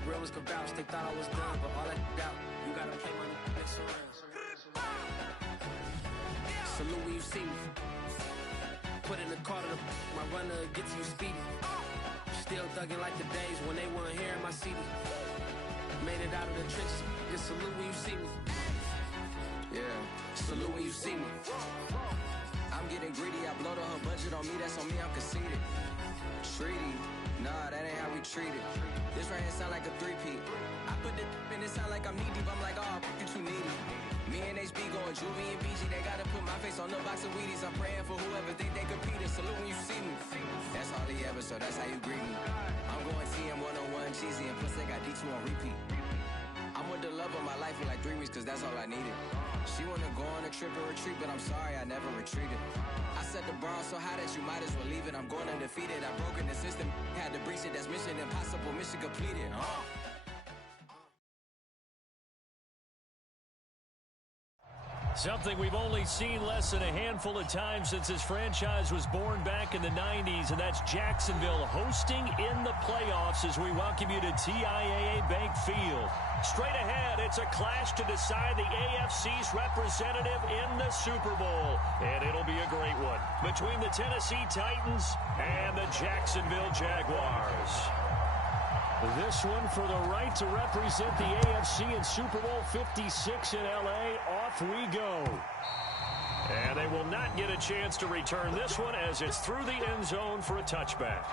the real ones could vouch. They thought I was done, but all that doubt. You gotta play my next around. Salute when you see me. Put in the car to my runner, get to you speedy. Still thugging like the days when they weren't here in my CD. Made it out of the trenches. Just salute when you see me. Yeah, salute when you see me. I'm getting greedy, I blow to her budget on me, that's on me, I'm conceited. Treaty, nah, that ain't how we treat it. This right here sound like a three-peat. I put the in it sound like I'm knee deep, I'm like, oh, you too needy. Me and HB going Juvie and BG, they gotta put my face on the box of Wheaties. I'm praying for whoever think they competed. Salute when you see me. That's all he ever, so that's how you greet me. I'm going TM 101 cheesy, and plus they got D2 on repeat. I'm with the love of my life for like 3 weeks, cause that's all I needed. She wanna go on a trip or retreat, but I'm sorry, I never retreated. I set the bar so high that you might as well leave it. I'm going undefeated, I've broken the system. Had to breach it, that's mission impossible, mission completed. Something we've only seen less than a handful of times since this franchise was born back in the 90s, and that's Jacksonville hosting in the playoffs as we welcome you to TIAA Bank Field. Straight ahead, it's a clash to decide the AFC's representative in the Super Bowl, and it'll be a great one between the Tennessee Titans and the Jacksonville Jaguars. This one for the right to represent the AFC in Super Bowl 56 in L.A. Off we go. And they will not get a chance to return this one as it's through the end zone for a touchback.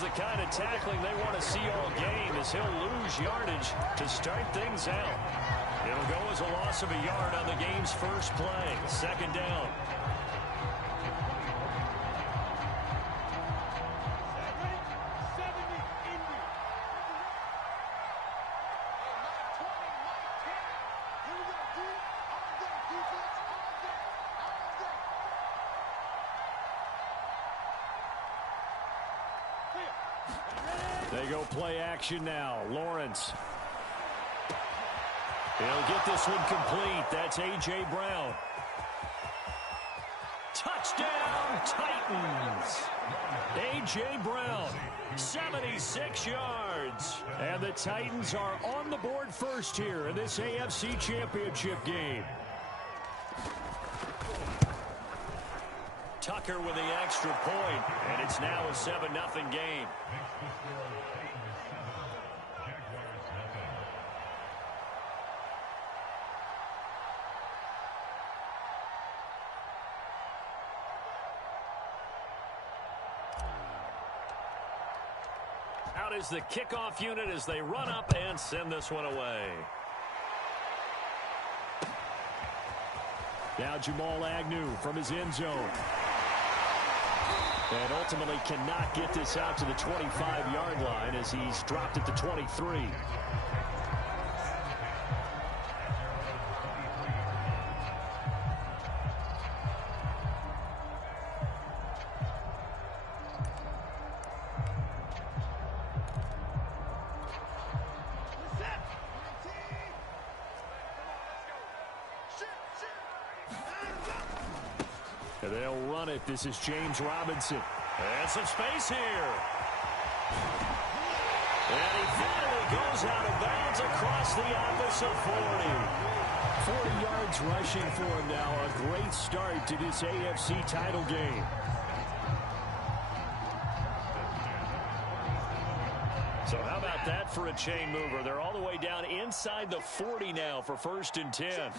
The kind of tackling they want to see all game as he'll lose yardage to start things out. It'll go as a loss of a yard on the game's first play. Second down. They go play action now. Lawrence. He'll get this one complete. That's A.J. Brown. Touchdown, Titans. A.J. Brown, 76 yards. And the Titans are on the board first here in this AFC Championship game. Tucker with the extra point, and it's now a 7-0 game. Out is the kickoff unit as they run up and send this one away. Now Jamal Agnew from his end zone. And ultimately cannot get this out to the 25-yard line as he's dropped at the 23. They'll run it. This is James Robinson. And some space here. And he finally goes out of bounds across the opposite 40. 40 yards rushing for him now. A great start to this AFC title game. So how about that for a chain mover? They're all the way down inside the 40 now for 1st and 10.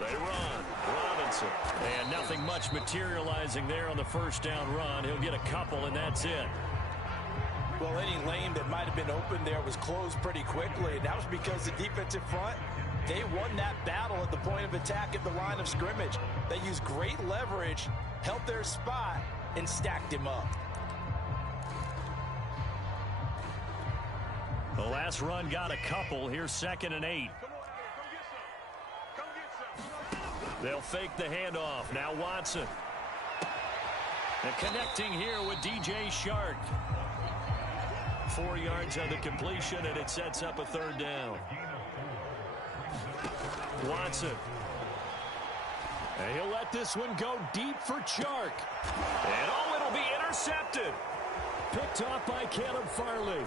They run. Robinson. And nothing much materializing there on the first down run. He'll get a couple, and that's it. Well, any lane that might have been open there was closed pretty quickly. And that was because the defensive front, they won that battle at the point of attack at the line of scrimmage. They used great leverage, held their spot, and stacked him up. Well, Last run got a couple. Here's 2nd and 8. They'll fake the handoff. Now Watson. And connecting here with DJ Shark. 4 yards on the completion, and it sets up a 3rd down. Watson. And he'll let this one go deep for Chark. And it'll be intercepted. Picked off by Caleb Farley.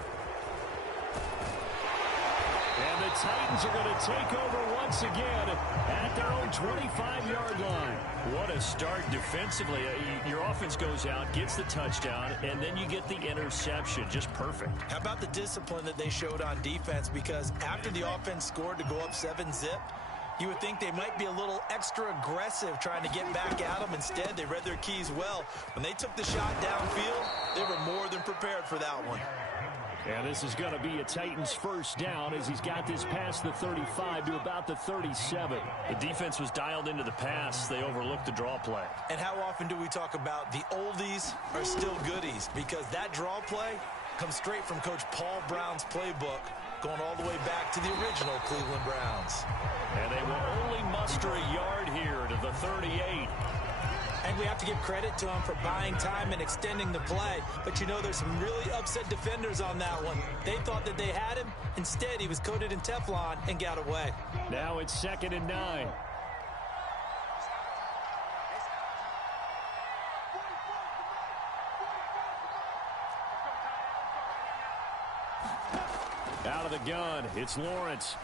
And the Titans are going to take over once again at their own 25-yard line. What a start defensively. Your offense goes out, gets the touchdown, and then you get the interception. Just perfect. How about the discipline that they showed on defense? Because after the offense scored to go up 7-zip, you would think they might be a little extra aggressive trying to get back at them. Instead, they read their keys well. When they took the shot downfield, they were more than prepared for that one. And this is going to be a Titans 1st down as he's got this past the 35 to about the 37. The defense was dialed into the pass. They overlooked the draw play. And how often do we talk about the oldies are still goodies? Because that draw play comes straight from Coach Paul Brown's playbook, going all the way back to the original Cleveland Browns. And they will only muster a yard here to the 38. And we have to give credit to him for buying time and extending the play. But, you know, there's some really upset defenders on that one. They thought that they had him. Instead, he was coated in Teflon and got away. Now it's 2nd and 9. Out of the gun, it's Lawrence.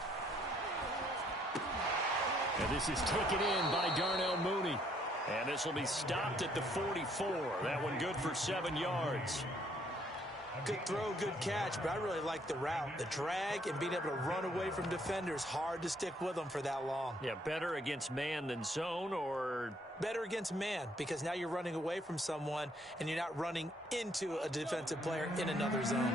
And this is taken in by Darnell Mooney. And this will be stopped at the 44. That one good for 7 yards. Good throw, good catch, but I really like the route. The drag and being able to run away from defenders. Hard to stick with them for that long. Yeah, better against man than zone, or better against man, because now you're running away from someone and you're not running into a defensive player in another zone.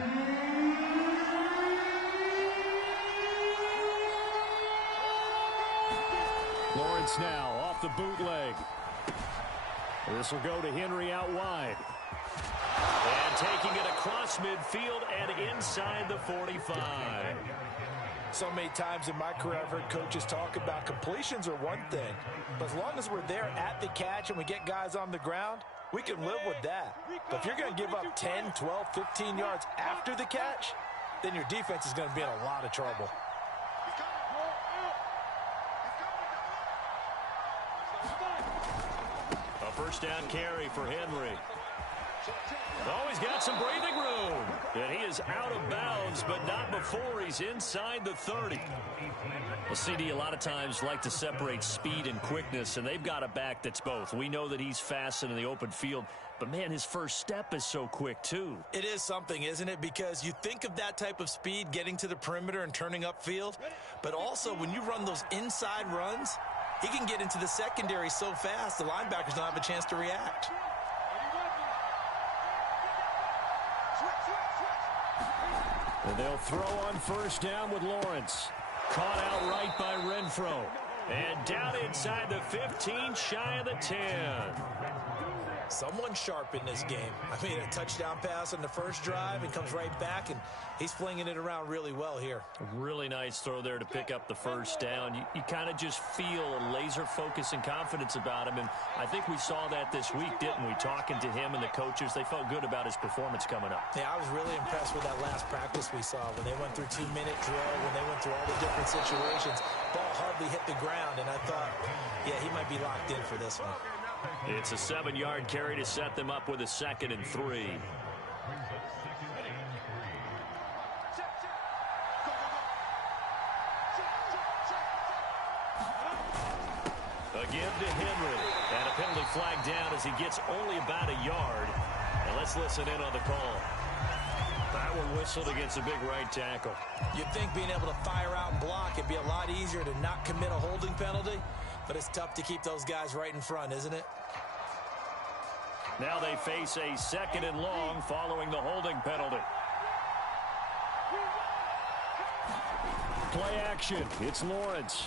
Lawrence now off the bootleg. This will go to Henry out wide. And taking it across midfield and inside the 45. So many times in my career I've heard coaches talk about completions are one thing. But as long as we're there at the catch and we get guys on the ground, we can live with that. But if you're going to give up 10, 12, 15 yards after the catch, then your defense is going to be in a lot of trouble. First down carry for Henry. Oh, he's got some breathing room. And he is out of bounds, but not before he's inside the 30. Well, CD, a lot of times like to separate speed and quickness, and they've got a back that's both. We know that he's fast in the open field, but, man, his first step is so quick, too. It is something, isn't it? Because you think of that type of speed getting to the perimeter and turning upfield, but also when you run those inside runs, he can get into the secondary so fast, the linebackers don't have a chance to react. And they'll throw on first down with Lawrence. Caught out right by Renfro. And down inside the 15, shy of the 10. Someone sharp in this game. I mean, a touchdown pass on the first drive and comes right back, and he's flinging it around really well here. A really nice throw there to pick up the first down. You kind of just feel a laser focus and confidence about him, and I think we saw that this week, didn't we? Talking to him and the coaches, they felt good about his performance coming up. Yeah, I was really impressed with that last practice we saw when they went through 2-minute drill, when they went through all the different situations. Ball hardly hit the ground, and I thought, yeah, he might be locked in for this one. It's a 7-yard carry to set them up with a 2nd and 3. Again to Henry. And a penalty flag down as he gets only about a yard. And let's listen in on the call. That one whistled against a big right tackle. You'd think being able to fire out and block, it'd be a lot easier to not commit a holding penalty. But it's tough to keep those guys right in front, isn't it? Now they face a 2nd and long following the holding penalty. Play action. It's Lawrence.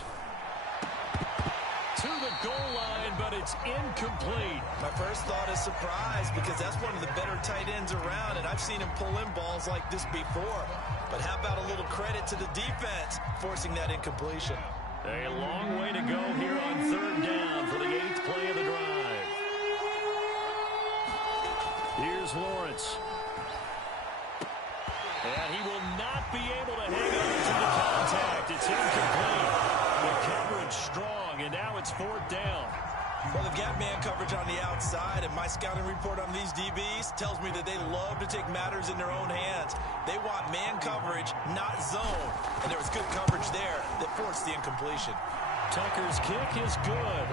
to the goal line, but it's incomplete. My first thought is surprise because that's one of the better tight ends around, and I've seen him pull in balls like this before. But how about a little credit to the defense forcing that incompletion? A long way to go here on third down for the 8th play of the drive. Here's Lawrence. And he will not be able to hang on to the contact. It's incomplete. The coverage strong, and now it's 4th down. Well, they've got man coverage on the outside, and my scouting report on these DBs tells me that they love to take matters in their own hands. They want man coverage, not zone. And there was good coverage there that forced the incompletion. Tucker's kick is good.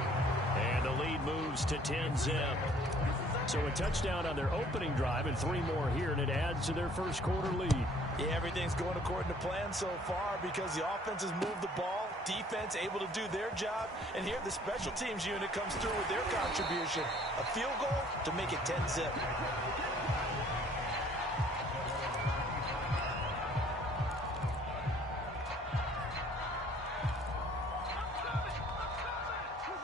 And the lead moves to 10-zip. So a touchdown on their opening drive and 3 more here, and it adds to their first quarter lead. Yeah, everything's going according to plan so far because the offense has moved the ball, defense able to do their job, and here the special teams unit comes through with their contribution. A field goal to make it 10-zip.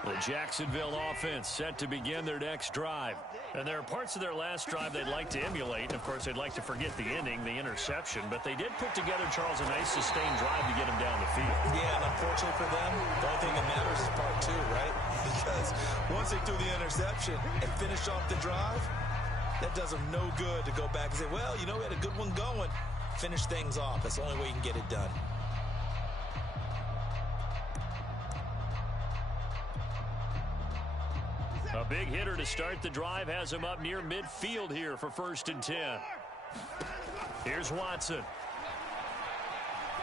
The Jacksonville offense set to begin their next drive. And there are parts of their last drive they'd like to emulate. And, of course, they'd like to forget the ending, the interception. But they did put together, Charles, a nice sustained drive to get them down the field. Yeah, and unfortunately for them, the only thing that matters is part 2, right? Because once they threw the interception and finished off the drive, that does them no good to go back and say, well, you know, we had a good one going. Finish things off. That's the only way you can get it done. A big hitter to start the drive has him up near midfield here for 1st and 10. Here's Watson.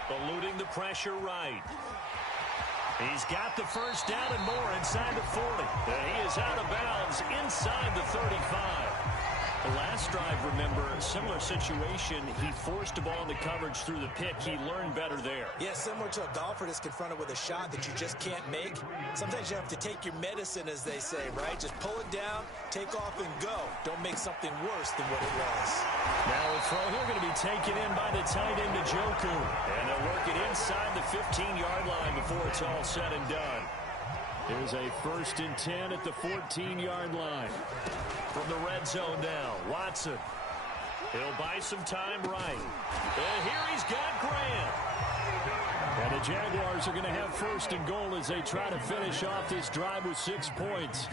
Eluding the pressure right. He's got the first down and more inside the 40. And he is out of bounds inside the 35. The last drive, remember, similar situation. He forced a ball in the coverage through the pick. He learned better there. Yeah, similar to a golfer that's confronted with a shot that you just can't make. Sometimes you have to take your medicine, as they say, right? Just pull it down, take off, and go. Don't make something worse than what it was. Now a throw here going to be taken in by the tight end, Njoku. And they'll work it inside the 15-yard line before it's all said and done. There's a 1st and 10 at the 14-yard line. From the red zone now, Watson. He'll buy some time right. And here he's got Grant. And the Jaguars are going to have 1st and goal as they try to finish off this drive with 6 points.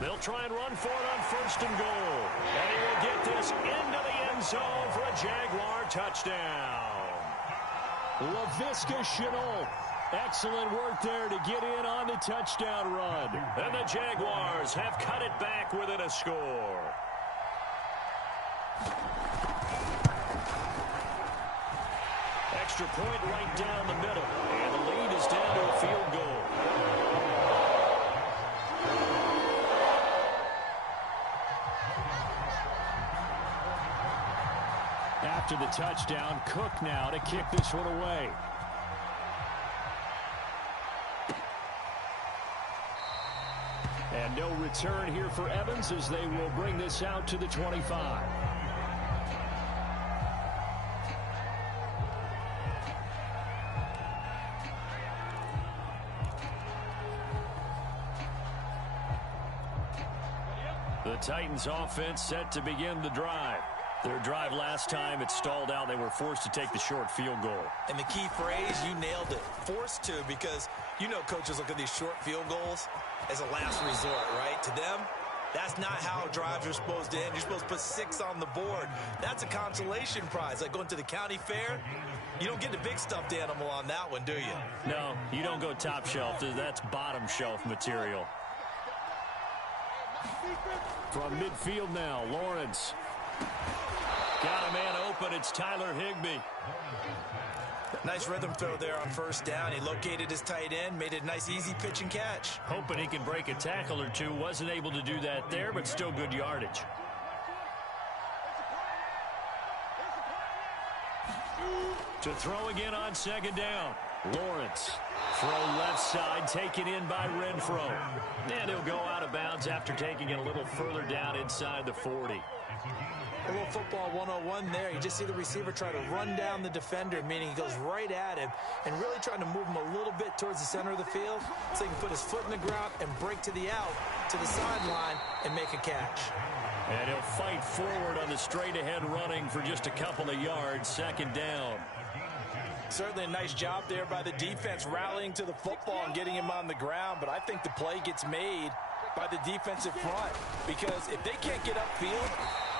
They'll try and run for it on 1st and goal. And he will get this into the end zone for a Jaguar touchdown. Laviska Shenault. Excellent work there to get in on the touchdown run. And the Jaguars have cut it back within a score. Extra point right down the middle. And the lead is down to a field goal. After the touchdown, Cook now to kick this one away. And no return here for Evans as they will bring this out to the 25. The Titans offense set to begin the drive. Their drive last time, it stalled out. They were forced to take the short field goal. And the key phrase, you nailed it, forced to, because you know coaches look at these short field goals as a last resort, right? To them, that's not how drives are supposed to end. You're supposed to put 6 on the board. That's a consolation prize. Like going to the county fair, you don't get the big stuffed animal on that one, do you? No, you don't go top shelf. That's bottom shelf material. From midfield now, Lawrence. Got a man open. It's Tyler Higbee. Nice rhythm throw there on 1st down. He located his tight end, made it a nice easy pitch and catch. Hoping he can break a tackle or two. Wasn't able to do that there, but still good yardage. To throw again on second down. Lawrence. Throw left side, taken in by Renfro. And he'll go out of bounds after taking it a little further down inside the 40. A little football 101 there. You just see the receiver try to run down the defender, meaning he goes right at him and really trying to move him a little bit towards the center of the field so he can put his foot in the ground and break to the out, to the sideline, and make a catch. And he'll fight forward on the straight-ahead running for just a couple of yards, second down. Certainly a nice job there by the defense rallying to the football and getting him on the ground, but I think the play gets made by the defensive front because if they can't get upfield,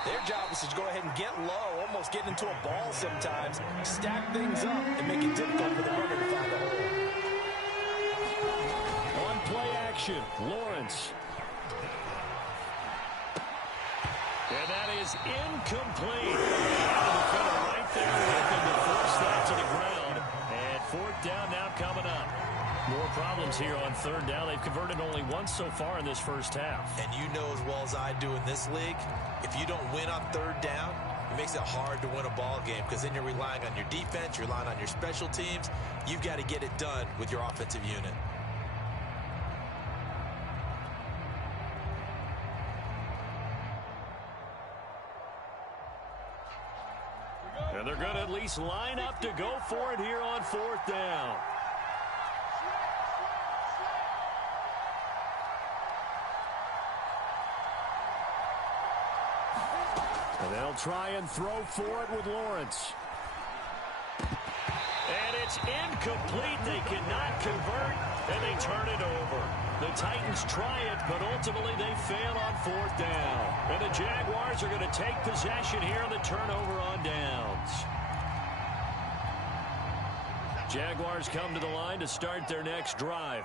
their job is to go ahead and get low, almost get into a ball sometimes, stack things up, and make it difficult for the runner to find a hole. On play action, Lawrence. And that is incomplete. The defender right there with him to force that to the ground. And fourth down now coming up. More problems here on third down. They've converted only once so far in this first half. And you know as well as I do in this league, if you don't win on third down, it makes it hard to win a ball game because then you're relying on your defense, you're relying on your special teams. You've got to get it done with your offensive unit. And they're going to at least line up to go for it here on fourth down. And they'll try and throw for it with Lawrence. And it's incomplete. They cannot convert, and they turn it over. The Titans try it, but ultimately they fail on fourth down. And the Jaguars are going to take possession here on the turnover on downs. Jaguars come to the line to start their next drive.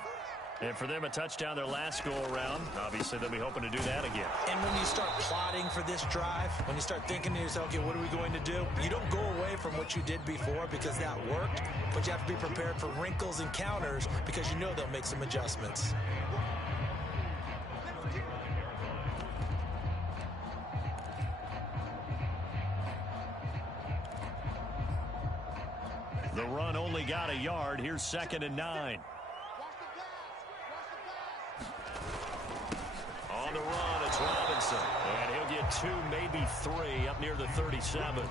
And for them, a touchdown their last go-around. Obviously, they'll be hoping to do that again. And when you start plotting for this drive, when you start thinking to yourself, okay, what are we going to do? You don't go away from what you did before because that worked, but you have to be prepared for wrinkles and counters because you know they'll make some adjustments. The run only got a yard. Here's 2nd and 9. On the run, it's Robinson. And he'll get 2, maybe 3 up near the 37.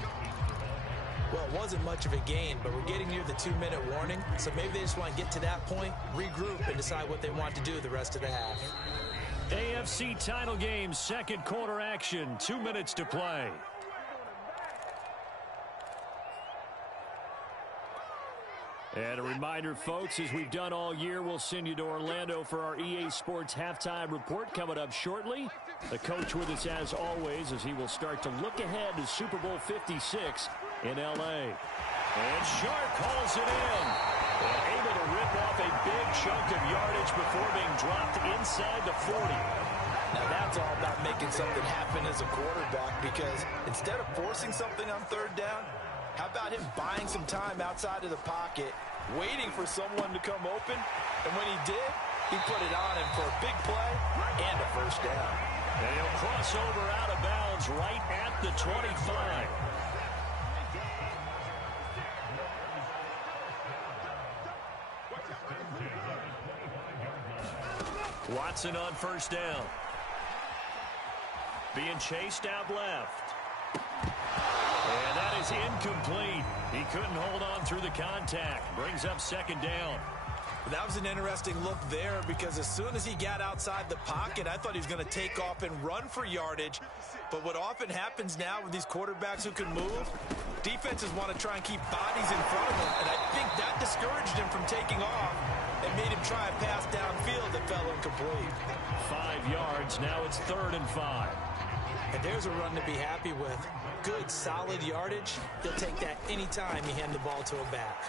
Well, it wasn't much of a gain, but we're getting near the 2-minute warning. So maybe they just want to get to that point, regroup, and decide what they want to do the rest of the half. AFC title game, second quarter action. 2 minutes to play. And a reminder, folks, as we've done all year, we'll send you to Orlando for our EA Sports Halftime Report coming up shortly. The coach with us as always as he will start to look ahead to Super Bowl 56 in L.A. And Sharp calls it in. And able to rip off a big chunk of yardage before being dropped inside the 40. Now that's all about making something happen as a quarterback because instead of forcing something on third down, how about him buying some time outside of the pocket, waiting for someone to come open, and when he did, he put it on him for a big play and a first down. And he'll cross over out of bounds right at the 25. Watson on first down. Being chased out left. And that is incomplete. He couldn't hold on through the contact. Brings up 2nd down. That was an interesting look there because as soon as he got outside the pocket, I thought he was going to take off and run for yardage. But what often happens now with these quarterbacks who can move, defenses want to try and keep bodies in front of them. And I think that discouraged him from taking off and made him try a pass downfield that fell incomplete. 5 yards. Now it's 3rd and 5. And there's a run to be happy with. Good, solid yardage. He'll take that anytime you hand the ball to a back.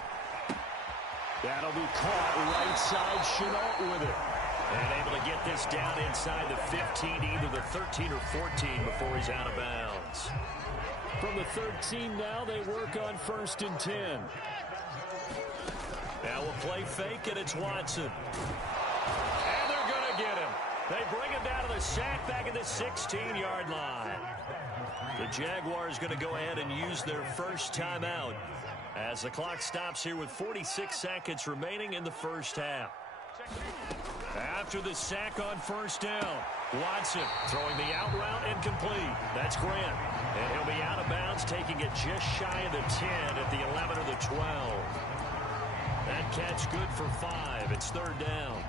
That'll be caught right side. Chenault with it. And able to get this down inside the 15, either the 13 or 14 before he's out of bounds. From the 13 now, they work on 1st and 10. Now we'll play fake, and it's Watson. And they're going to get him. They bring him down to the sack back at the 16-yard line. The Jaguars going to go ahead and use their first timeout as the clock stops here with 46 seconds remaining in the first half. After the sack on first down, Watson throwing the out route incomplete. That's Grant. And he'll be out of bounds, taking it just shy of the 10 at the 11 or the 12. That catch good for 5. It's third down.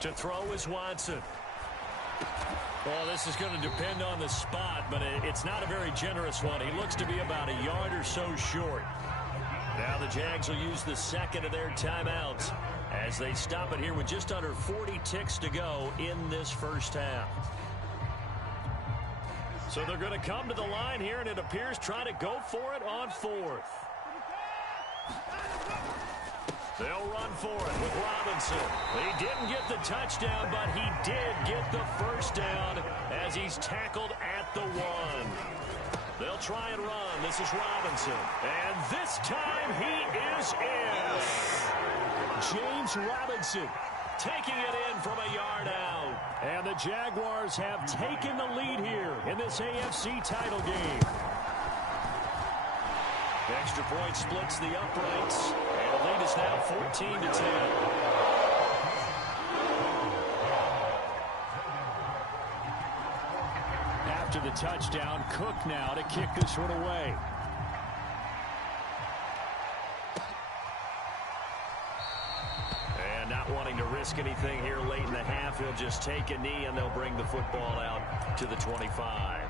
To throw is Watson. Well, this is going to depend on the spot, but it's not a very generous one. He looks to be about a yard or so short. Now the Jags will use the second of their timeouts as they stop it here with just under 40 ticks to go in this first half. So they're going to come to the line here, and it appears trying to go for it on fourth. They'll run for it with Robinson. He didn't get the touchdown, but he did get the first down as he's tackled at the 1. They'll try and run. This is Robinson. And this time he is in. James Robinson taking it in from a yard out. And the Jaguars have taken the lead here in this AFC title game. Extra point splits the uprights, and the lead is now 14-10. After the touchdown, Cook now to kick this one away. And not wanting to risk anything here late in the half, he'll just take a knee, and they'll bring the football out to the 25.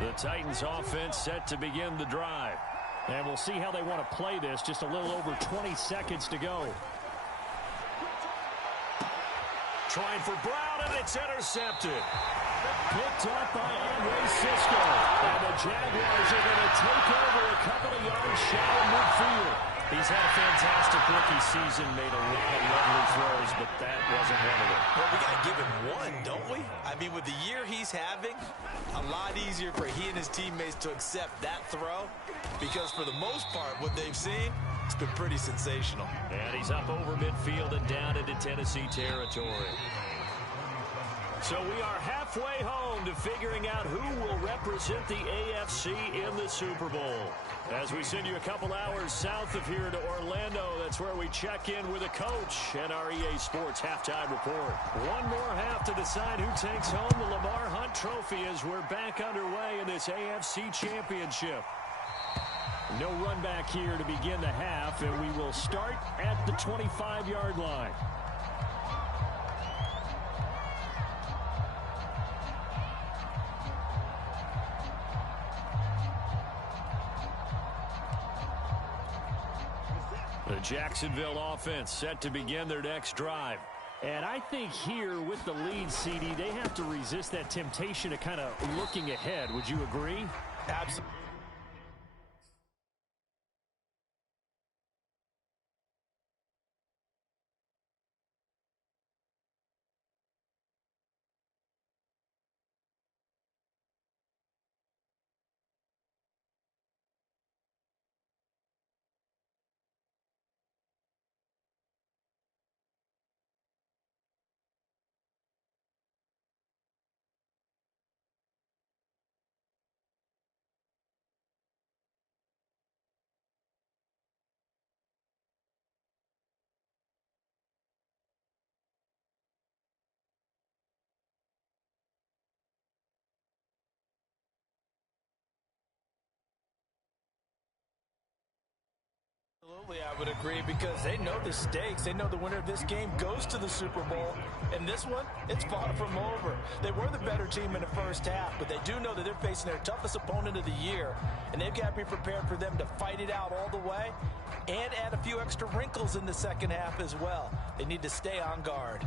The Titans offense set to begin the drive. And we'll see how they want to play this. Just a little over 20 seconds to go. Trying for Brown, and it's intercepted. Picked up by Andre Cisco. And the Jaguars are going to take over a couple of yards shy of midfield. He's had a fantastic rookie season, made a lot of lovely throws, but that wasn't one of them. Well, we got to give him one, don't we? I mean, with the year he's having, a lot easier for he and his teammates to accept that throw because for the most part, what they've seen, it's been pretty sensational. And he's up over midfield and down into Tennessee territory. So we are halfway home to figuring out who will represent the AFC in the Super Bowl. As we send you a couple hours south of here to Orlando, that's where we check in with a coach and our EA Sports Halftime Report. One more half to decide who takes home the Lamar Hunt Trophy as we're back underway in this AFC Championship. No run back here to begin the half, and we will start at the 25-yard line. The Jacksonville offense set to begin their next drive. And I think here with the lead, CD, they have to resist that temptation of kind of looking ahead. Would you agree? Absolutely. Absolutely, I would agree because they know the stakes. They know the winner of this game goes to the Super Bowl. And this one, it's far from over. They were the better team in the first half, but they do know that they're facing their toughest opponent of the year. And they've got to be prepared for them to fight it out all the way and add a few extra wrinkles in the second half as well. They need to stay on guard.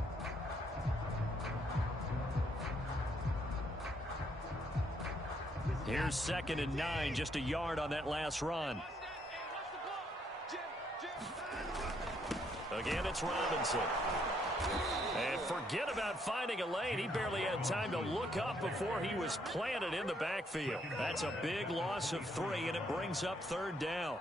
Here's 2nd and 9, just a yard on that last run. Again, it's Robinson. And forget about finding a lane. He barely had time to look up before he was planted in the backfield. That's a big loss of 3, and it brings up 3rd down.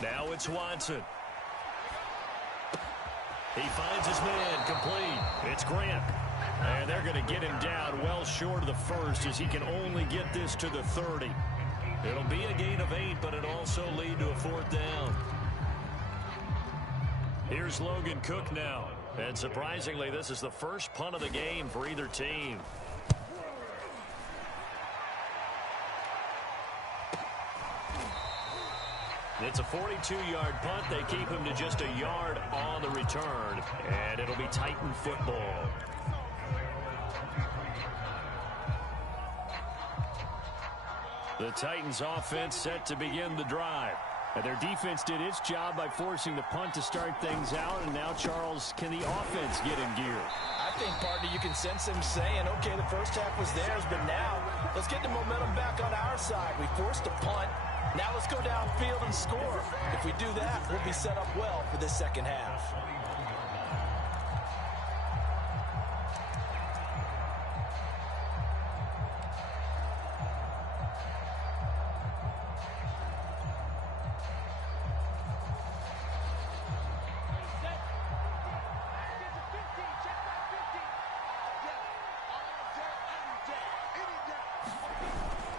Now it's Watson. He finds his man, complete. It's Grant. And they're going to get him down well short of the 1st as he can only get this to the 30. It'll be a gain of 8, but it'll also lead to a 4th down. Here's Logan Cook now. And surprisingly, this is the first punt of the game for either team. It's a 42-yard punt. They keep him to just a yard on the return, and it'll be Titan football. The Titans offense set to begin the drive. And their defense did its job by forcing the punt to start things out, and now, Charles, can the offense get in gear? I think, partner, you can sense them saying, okay, the first half was theirs, but now let's get the momentum back on our side. We forced a punt. Now let's go downfield and score. If we do that, we'll be set up well for this second half.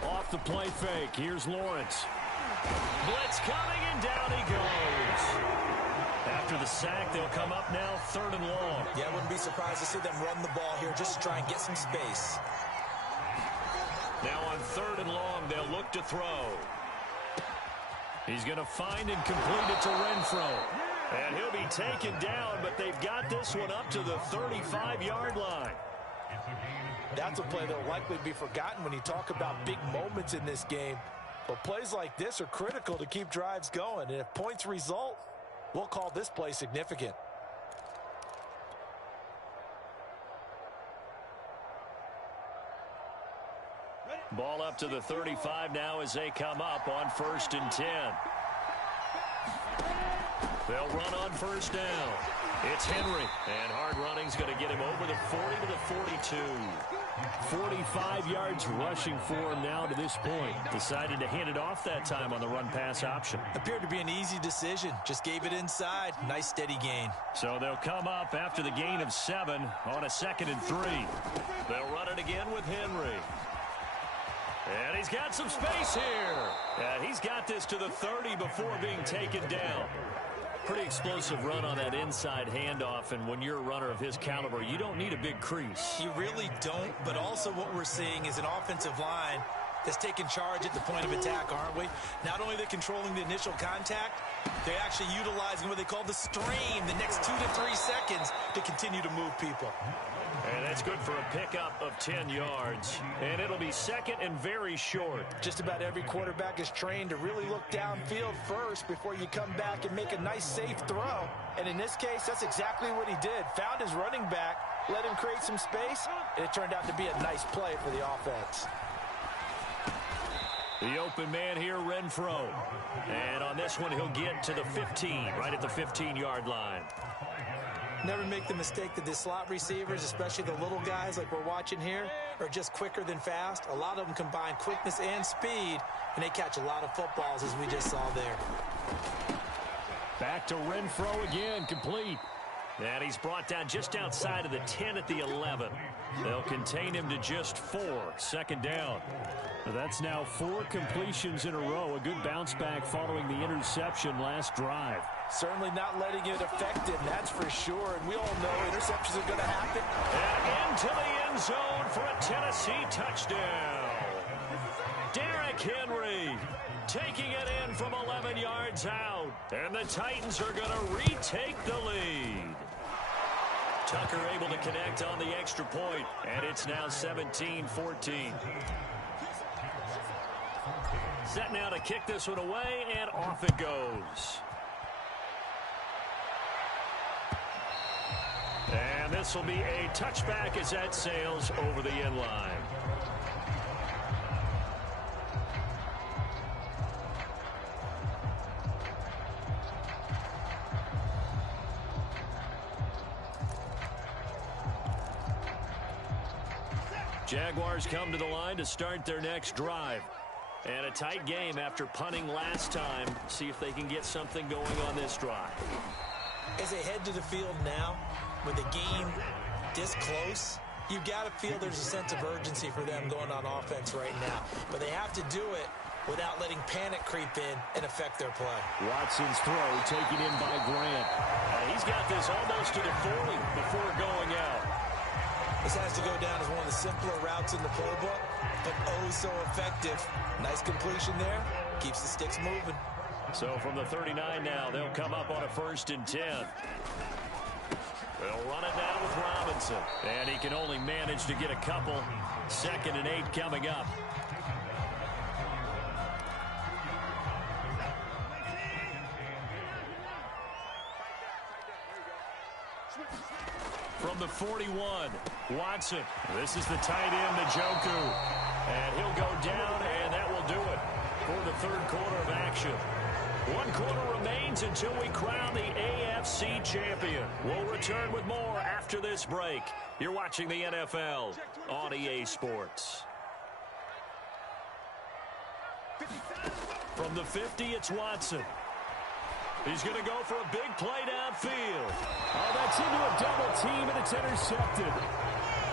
Off the play fake, here's Lawrence. Blitz coming, and down he goes. After the sack, they'll come up now 3rd and long. Yeah, I wouldn't be surprised to see them run the ball here just to try and get some space. Now on 3rd and long, they'll look to throw. He's going to find and complete it to Renfro. And he'll be taken down, but they've got this one up to the 35-yard line. That's a play that will likely be forgotten when you talk about big moments in this game. But plays like this are critical to keep drives going. And if points result, we'll call this play significant. Ball up to the 35 now as they come up on 1st and 10. They'll run on 1st down. It's Henry, and hard running's going to get him over the 40 to the 42. 45 yards rushing for him now to this point. Decided to hand it off that time on the run-pass option. Appeared to be an easy decision. Just gave it inside. Nice steady gain. So they'll come up after the gain of 7 on a 2nd and 3. They'll run it again with Henry. And he's got some space here. And he's got this to the 30 before being taken down. Pretty explosive run on that inside handoff, and when you're a runner of his caliber, you don't need a big crease. You really don't, but also what we're seeing is an offensive line that's taking charge at the point of attack, aren't we? Not only are they controlling the initial contact, they're actually utilizing what they call the strain, the next 2 to 3 seconds to continue to move people. And that's good for a pickup of 10 yards. And it'll be 2nd and very short. Just about every quarterback is trained to really look downfield first before you come back and make a nice, safe throw. And in this case, that's exactly what he did. Found his running back, let him create some space, and it turned out to be a nice play for the offense. The open man here, Renfro. And on this one, he'll get to the 15, right at the 15-yard line. Never make the mistake that the slot receivers, especially the little guys like we're watching here, are just quicker than fast. A lot of them combine quickness and speed, and they catch a lot of footballs, as we just saw there. Back to Renfro again, complete. And he's brought down just outside of the 10 at the 11. They'll contain him to just 4. 2nd down. That's now 4 completions in a row. A good bounce back following the interception last drive. Certainly not letting it affect him, that's for sure. And we all know interceptions are going to happen. And into the end zone for a Tennessee touchdown. Derrick Henry taking it in from 11 yards out. And the Titans are going to retake the lead. Tucker able to connect on the extra point, and it's now 17-14. Set now to kick this one away, and off it goes. this will be a touchback as that sails over the end line. Jaguars come to the line to start their next drive. And a tight game after punting last time. See if they can get something going on this drive. As they head to the field now, with the game this close, you've got to feel there's a sense of urgency for them going on offense right now. But they have to do it without letting panic creep in and affect their play. Watson's throw taken in by Grant. He's got this almost to the 40 before going out. This has to go down as one of the simpler routes in the playbook, but oh so effective. Nice completion there. Keeps the sticks moving. So from the 39 now, they'll come up on a 1st and 10. They'll run it down with Robinson. And he can only manage to get a couple. 2nd and 8 coming up. From the 41, Watson. This is the tight end, Njoku. And he'll go down, and that will do it for the 3rd quarter of action. 1 quarter remains until we crown the AFC champion. We'll return with more after this break. You're watching the NFL on EA Sports. From the 50, it's Watson. He's going to go for a big play downfield. Oh, that's into a double team, and it's intercepted.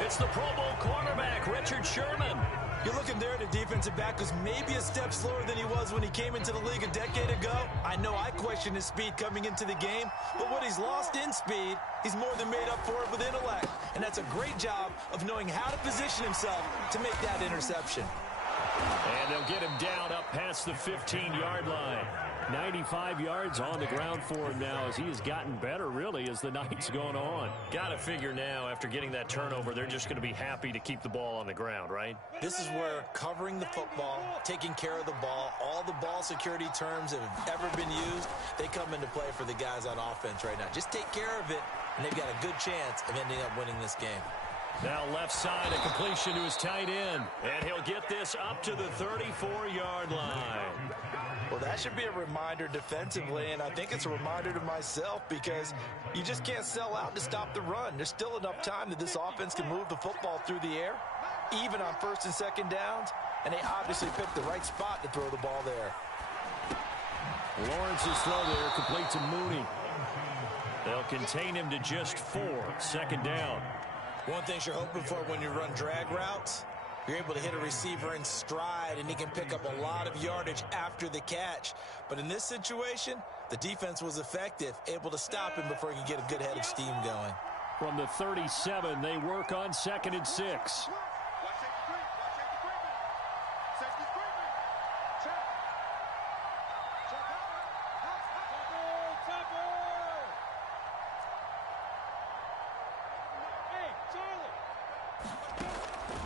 It's the Pro Bowl cornerback, Richard Sherman. You're looking there at a defensive back who's maybe a step slower than he was when he came into the league a decade ago. I know I questioned his speed coming into the game, but what he's lost in speed, he's more than made up for it with intellect. And that's a great job of knowing how to position himself to make that interception. And they'll get him down up past the 15-yard line. 95 yards on the ground for him now as he has gotten better, really, as the night's gone on. Got to figure now, after getting that turnover, they're just going to be happy to keep the ball on the ground, right? This is where covering the football, taking care of the ball, all the ball security terms that have ever been used, they come into play for the guys on offense right now. Just take care of it, and they've got a good chance of ending up winning this game. Now left side, a completion to his tight end. And he'll get this up to the 34-yard line. Well, that should be a reminder defensively, and I think it's a reminder to myself because you just can't sell out to stop the run. There's still enough time that this offense can move the football through the air, even on 1st and 2nd downs, and they obviously picked the right spot to throw the ball there. Lawrence's throw there complete to Mooney. They'll contain him to just 4, 2nd down. One thing you're hoping for when you run drag routes, you're able to hit a receiver in stride, and he can pick up a lot of yardage after the catch. But in this situation, the defense was effective, able to stop him before he could get a good head of steam going. From the 37, they work on 2nd and 6.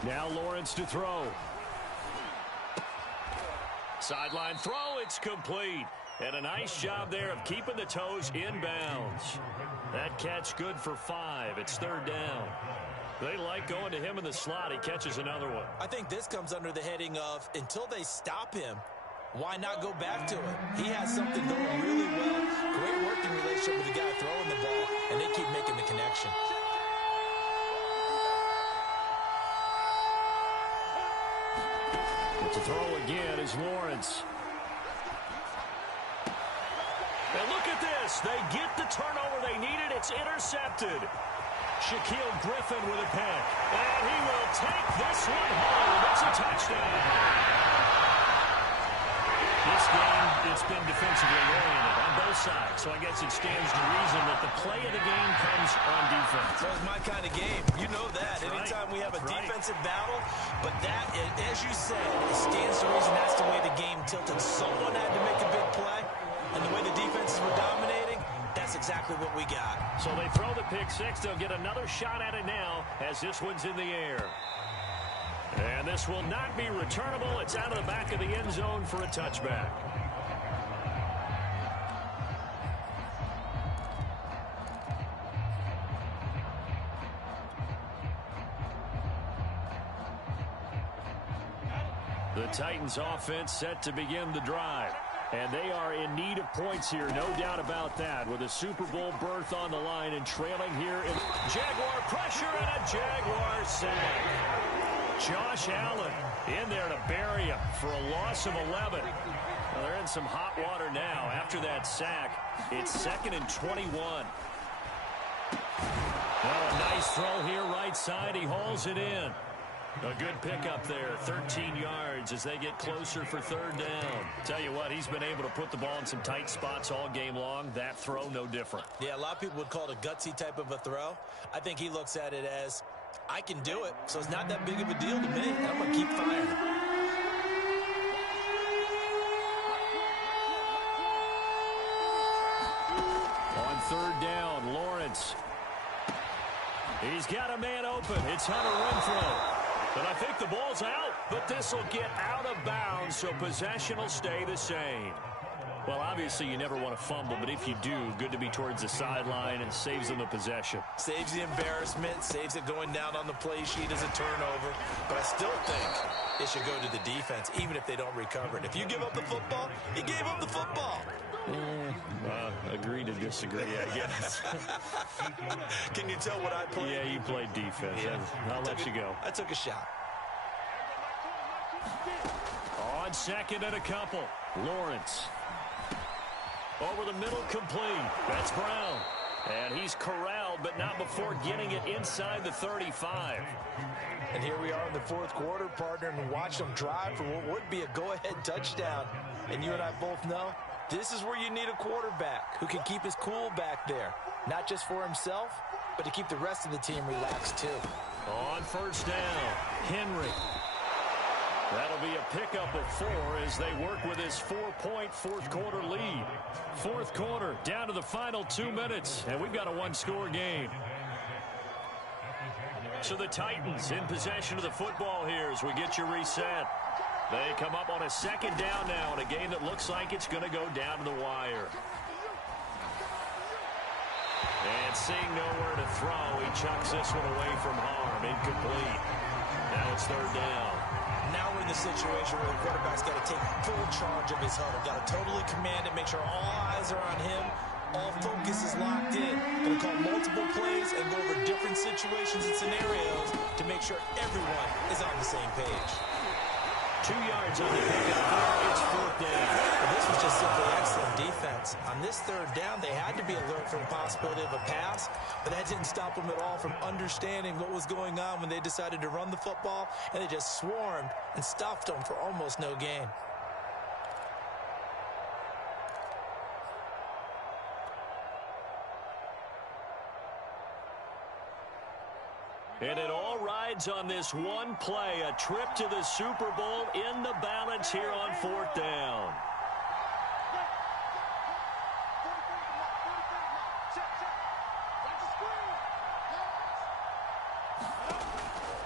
Now Lawrence to throw. Sideline throw, it's complete. And a nice job there of keeping the toes in bounds. That catch good for 5. It's 3rd down. They like going to him in the slot. He catches another one. I think this comes under the heading of until they stop him, why not go back to it? He has something going really well. Great working relationship with the guy throwing the ball, and they keep making the connection. To throw again is Lawrence. And look at this. They get the turnover they needed. It's intercepted. Shaquille Griffin with a pick. And he will take this one home. It's a touchdown. This game, it's been defensively oriented on both sides. So I guess it stands to reason that the play of the game comes on defense. So it's my kind of game. You know that. Anytime we have a defensive battle, but that, as you said, it stands to reason that's the way the game tilted. Someone had to make a big play, and the way the defenses were dominating, that's exactly what we got. So they throw the pick six. They'll get another shot at it now as this one's in the air. And this will not be returnable. It's out of the back of the end zone for a touchback. The Titans offense set to begin the drive. And they are in need of points here, no doubt about that, with a Super Bowl berth on the line and trailing here in Jaguar pressure and a Jaguar sack. Josh Allen in there to bury him for a loss of 11. Well, they're in some hot water now. After that sack, it's 2nd and 21. Oh, a nice throw here right side. He hauls it in. A good pickup there, 13 yards as they get closer for 3rd down. Tell you what, he's been able to put the ball in some tight spots all game long. That throw, no different. Yeah, a lot of people would call it a gutsy type of a throw. I think he looks at it as, I can do it, so it's not that big of a deal to me, and I'm going to keep firing. On 3rd down, Lawrence. He's got a man open. It's Hunter Renfrow. But I think the ball's out. But this will get out of bounds, so possession will stay the same. Well, obviously, you never want to fumble, but if you do, good to be towards the sideline and saves them the possession. Saves the embarrassment, saves it going down on the play sheet as a turnover. But I still think it should go to the defense, even if they don't recover it. If you give up the football, you gave up the football. Agree to disagree, I guess. Can you tell what I played? Yeah, you played defense. Yeah. I'll let you go. I took a shot. On 2nd and a couple, Lawrence. Over the middle, complete. That's Brown. And he's corralled, but not before getting it inside the 35. And here we are in the 4th quarter, partner, and watch them drive for what would be a go-ahead touchdown. And you and I both know this is where you need a quarterback who can keep his cool back there. Not just for himself, but to keep the rest of the team relaxed too. On 1st down, Henry. That'll be a pickup of 4 as they work with his 4-point 4th quarter lead. 4th quarter, down to the final 2 minutes, and we've got a 1-score game. So the Titans in possession of the football here as we get you reset. They come up on a 2nd down now in a game that looks like it's going to go down to the wire. And seeing nowhere to throw, he chucks this one away from harm. Incomplete. Now it's 3rd down. Now we're in the situation where the quarterback's got to take full charge of his huddle. Got to totally command it, make sure all eyes are on him. All focus is locked in. Going to call multiple plays and go over different situations and scenarios to make sure everyone is on the same page. 2 yards on the pickup there. It's 4th down. But this was just simply excellent defense. On this 3rd down, they had to be alert for the possibility of a pass, but that didn't stop them at all from understanding what was going on when they decided to run the football, and they just swarmed and stuffed them for almost no gain. And it all rides on this one play, a trip to the Super Bowl in the balance here on 4th down.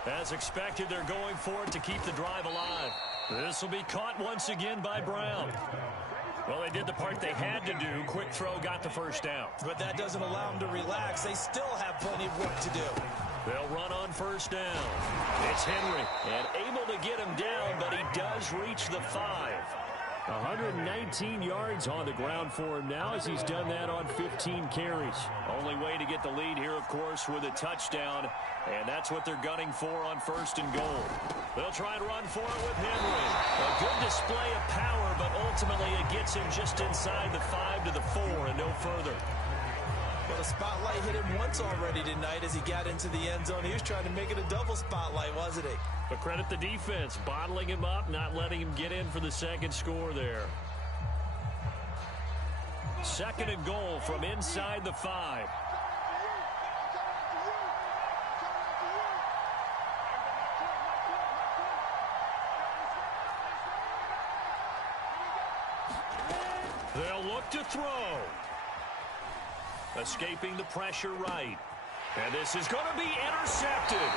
As expected, they're going for it to keep the drive alive. This will be caught once again by Brown. Well, they did the part they had to do. Quick throw got the 1st down. But that doesn't allow them to relax. They still have plenty of work to do. They'll run on 1st down. It's Henry, and able to get him down, but he does reach the 5. 119 yards on the ground for him now as he's done that on 15 carries. Only way to get the lead here, of course, with a touchdown, and that's what they're gunning for on 1st and goal. They'll try and run for it with Henry. A good display of power, but ultimately it gets him just inside the 5 to the 4 and no further. Well, the spotlight hit him once already tonight as he got into the end zone. He was trying to make it a double spotlight, wasn't he? But credit the defense, bottling him up, not letting him get in for the 2nd score there. 2nd and goal from inside the 5. They'll look to throw. Escaping the pressure right. And this is going to be intercepted.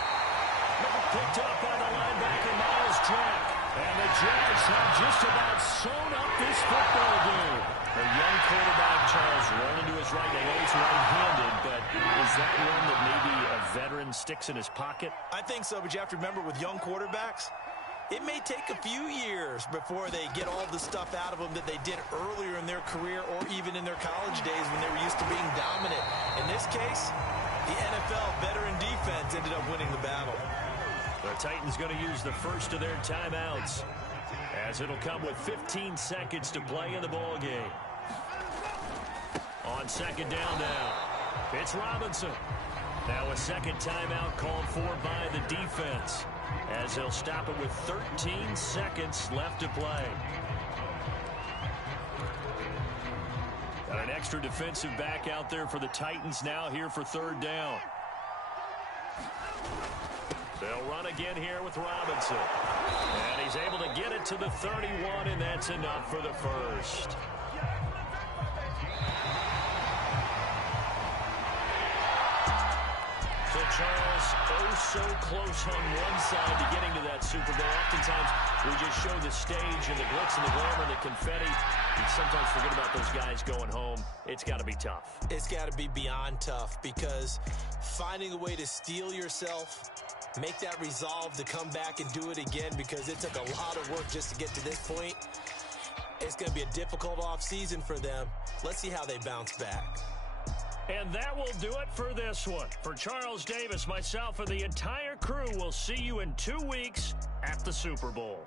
Picked up by the linebacker, Miles Jack. And the Jags have just about sewn up this football game. A young quarterback, Charles, rolling to his right. I know he's right-handed, but is that one that maybe a veteran sticks in his pocket? I think so, but you have to remember with young quarterbacks, It may take a few years before they get all the stuff out of them that they did earlier in their career or even in their college days when they were used to being dominant. In this case, the NFL veteran defense ended up winning the battle. The Titans going to use the first of their timeouts, as it'll come with 15 seconds to play in the ball game. On second down now, it's Robinson. Now a second timeout called for by the defense, as they'll stop it with 13 seconds left to play. Got an extra defensive back out there for the Titans now here for third down. They'll run again here with Robinson. And he's able to get it to the 31, and that's enough for the first. So Charles, oh so close on one side to getting to that Super Bowl. Oftentimes, we just show the stage and the glitz and the glamour and the confetti. And sometimes forget about those guys going home. It's got to be tough. It's got to be beyond tough, because finding a way to steel yourself, make that resolve to come back and do it again, because it took a lot of work just to get to this point. It's going to be a difficult offseason for them. Let's see how they bounce back. And that will do it for this one. For Charles Davis, myself, and the entire crew, we'll see you in 2 weeks at the Super Bowl.